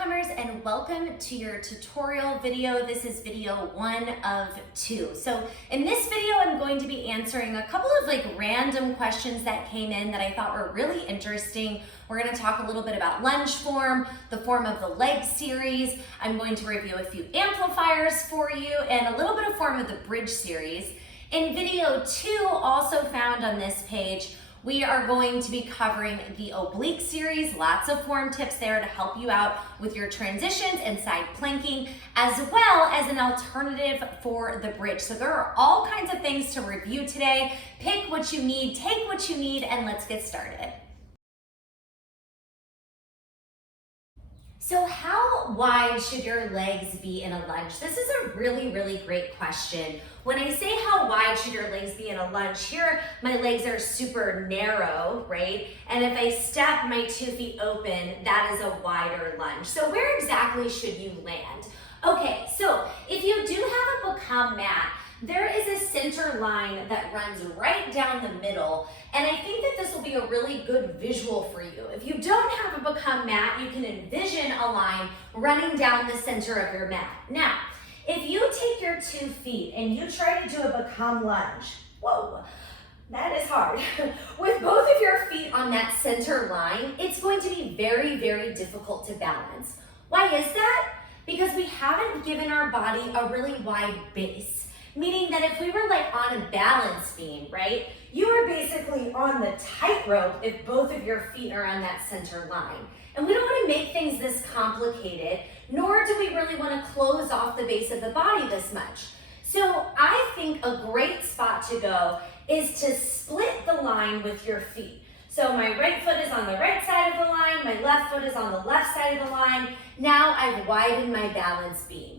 Becomers, and welcome to your tutorial video. This is video 1 of 2. So in this video, I'm going to be answering a couple of random questions that came in that I thought were really interesting. We're going to talk a little bit about lunge form, the form of the leg series. I'm going to review a few amplifiers for you and a little bit of form of the bridge series. In video 2, also found on this page, we are going to be covering the oblique series, lots of form tips there to help you out with your transitions and side planking, as well as an alternative for the bridge. So there are all kinds of things to review today. Pick what you need, take what you need, and let's get started. So how wide should your legs be in a lunge? This is a really great question. When I say how wide should your legs be in a lunge, here my legs are super narrow, right? And if I step my 2 feet open, that is a wider lunge. So where exactly should you land? Okay, so if you do have a Become mat, there is a center line that runs right down the middle, and I think that this will be a really good visual for you. If you don't have a Become mat, you can envision a line running down the center of your mat. Now, if you take your 2 feet and you try to do a Become lunge, whoa, that is hard. With both of your feet on that center line, it's going to be very difficult to balance. Why is that? Because we haven't given our body a really wide base. Meaning that if we were on a balance beam, right? You are basically on the tightrope if both of your feet are on that center line. And we don't want to make things this complicated, nor do we really want to close off the base of the body this much. So I think a great spot to go is to split the line with your feet. So my right foot is on the right side of the line, my left foot is on the left side of the line. Now I've widened my balance beam.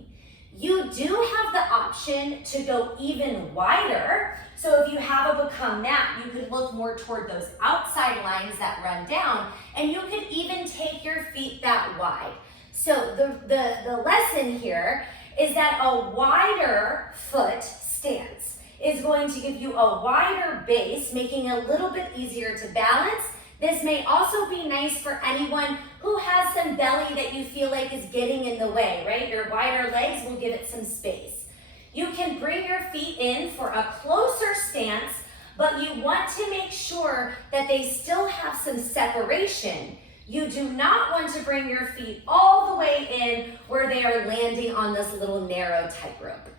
You do have the option to go even wider. So if you have a Become mat, you could look more toward those outside lines that run down, and you could even take your feet that wide. So the lesson here is that a wider foot stance is going to give you a wider base, making it a little bit easier to balance. This may also be nice for anyone who has some belly that you feel like is getting in the way, right? Your wider legs will give it some space. You can bring your feet in for a closer stance, but you want to make sure that they still have some separation. You do not want to bring your feet all the way in where they are landing on this little narrow tightrope.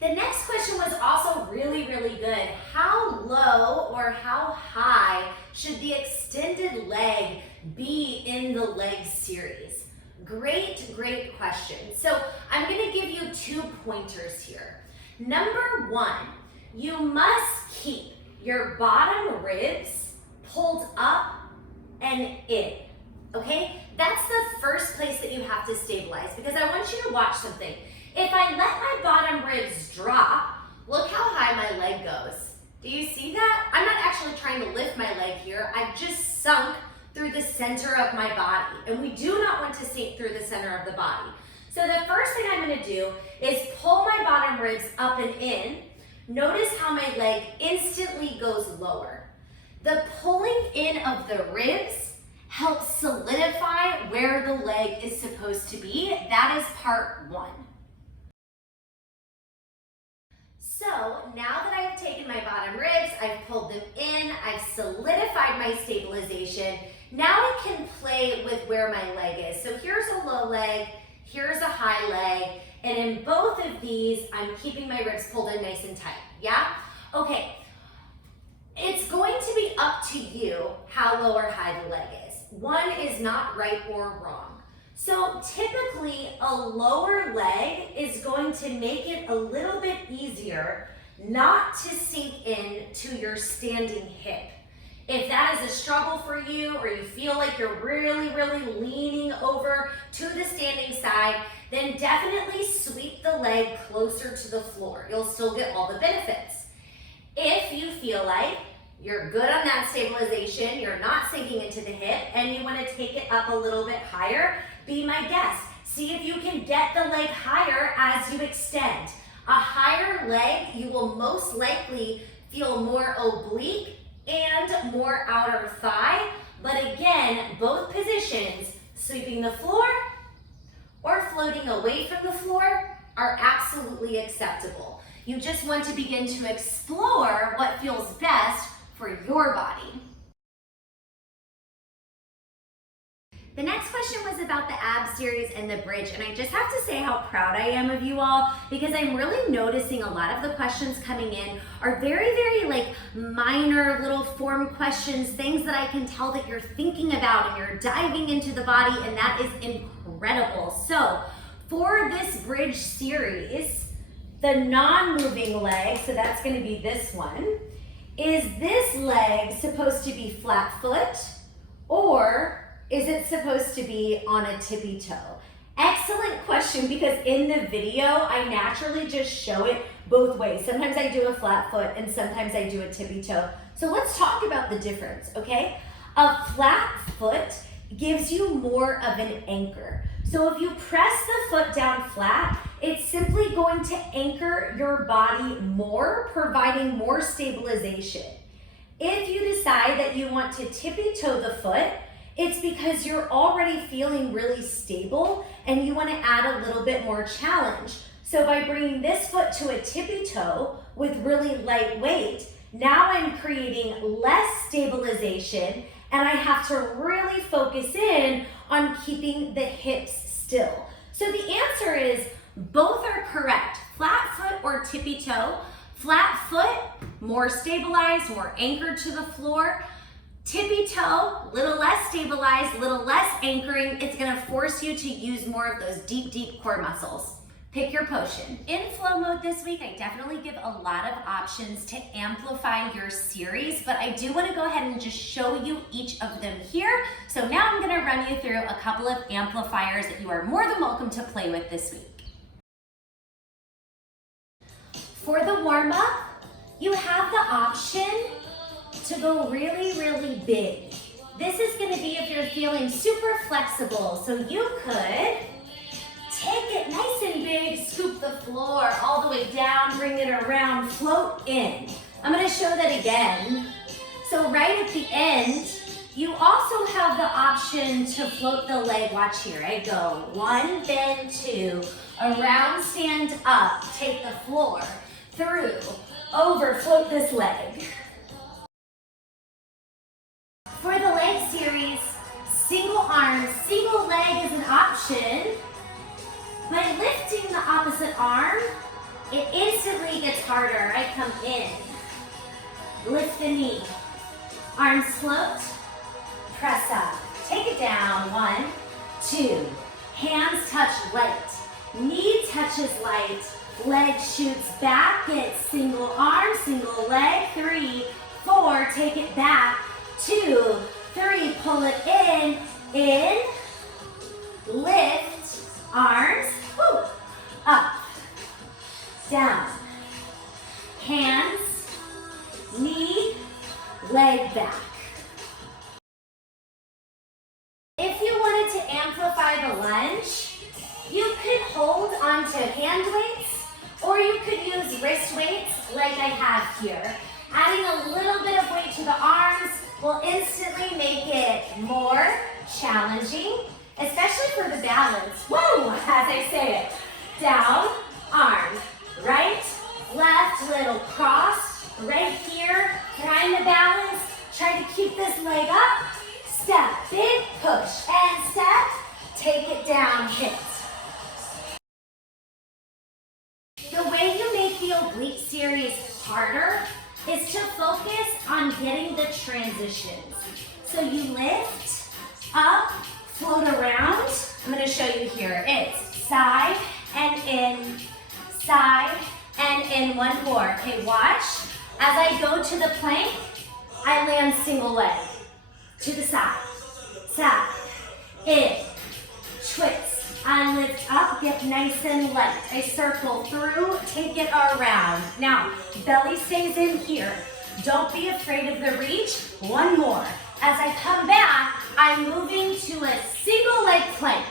The next question was also really good. How low or how high should the extended leg be in the leg series? Great question. So I'm going to give you 2 pointers here. Number 1, you must keep your bottom ribs pulled up and in. Okay? That's the first place that you have to stabilize, because I want you to watch something. If I let my bottom ribs drop, look how high my leg goes. Do you see that? I'm not actually trying to lift my leg here. I've just sunk through the center of my body, and we do not want to sink through the center of the body. So the first thing I'm going to do is pull my bottom ribs up and in. Notice how my leg instantly goes lower. The pulling in of the ribs helps solidify where the leg is supposed to be. That is part 1. So now that I've taken my bottom ribs, I've pulled them in, I've solidified my stabilization, now I can play with where my leg is. So here's a low leg, here's a high leg, and in both of these, I'm keeping my ribs pulled in nice and tight, yeah? Okay, it's going to be up to you how low or high the leg is. One is not right or wrong. So typically a lower leg is going to make it a little bit easier not to sink in to your standing hip. If that is a struggle for you, or you feel like you're really leaning over to the standing side, then definitely sweep the leg closer to the floor. You'll still get all the benefits. If you feel like you're good on that stabilization, you're not sinking into the hip, and you want to take it up a little bit higher, be my guest. See if you can get the leg higher as you extend. A higher leg, you will most likely feel more oblique and more outer thigh, But again, both positions, sweeping the floor or floating away from the floor, are absolutely acceptable. You just want to begin to explore what feels best for your body. The next question was about the ab series and the bridge, and I just have to say how proud I am of you all, because I'm really noticing a lot of the questions coming in are very, very like minor little form questions, things that I can tell that you're thinking about and you're diving into the body, and that is incredible. So for this bridge series, the non-moving leg, so that's going to be this one, is this leg supposed to be flat foot, or is it supposed to be on a tippy toe? Excellent question, because in the video, I naturally just show it both ways. Sometimes I do a flat foot and sometimes I do a tippy toe. So let's talk about the difference, okay? A flat foot gives you more of an anchor. So if you press the foot down flat, it's simply going to anchor your body more, providing more stabilization. If you decide that you want to tippy toe the foot, it's because you're already feeling really stable and you want to add a little bit more challenge. So by bringing this foot to a tippy toe with really light weight, now I'm creating less stabilization and I have to really focus in on keeping the hips still. So the answer is both are correct. Flat foot or tippy toe. Flat foot, more stabilized, more anchored to the floor. Tippy toe, little less stabilized, little less anchoring. It's gonna force you to use more of those deep, deep core muscles. Pick your potion. In flow mode this week, I definitely give a lot of options to amplify your series, but I do wanna go ahead and just show you each of them here. So now I'm gonna run you through a couple of amplifiers that you are more than welcome to play with this week. For the warm-up, you have the option to go really, really big. This is gonna be if you're feeling super flexible. So you could take it nice and big, scoop the floor all the way down, bring it around, float in. I'm gonna show that again. So right at the end, you also have the option to float the leg. Watch here, I go 1, bend 2, around, stand up, take the floor, through, over, float this leg. For the leg series, single arm, single leg is an option. By lifting the opposite arm, it instantly gets harder. I come in, lift the knee, arms float, press up, take it down, 1, 2, hands touch light, knee touches light, leg shoots back, get single arm, single leg, 3, 4, take it back, 2, 3, pull it in, lift, arms, whoo, up, down, hands, knee, leg back. If you wanted to amplify the lunge, you could hold onto hand weights, or you could use wrist weights like I have here. Adding a little bit of weight to the arms will instantly make it more challenging, especially for the balance. Woo, as I say it. Down, arm, right, left, little cross, right here, trying to balance, try to keep this leg up, step, big push, and step, take it down, hit. The way you make the oblique series harder is to focus on getting the transitions. So you lift, up, float around. I'm gonna show you here. It's side and in, one more. Okay, watch. As I go to the plank, I land single leg. To the side, in, twist. I lift up, get nice and light. I circle through, take it around. Now, belly stays in here. Don't be afraid of the reach. One more. As I come back, I'm moving to a single leg plank.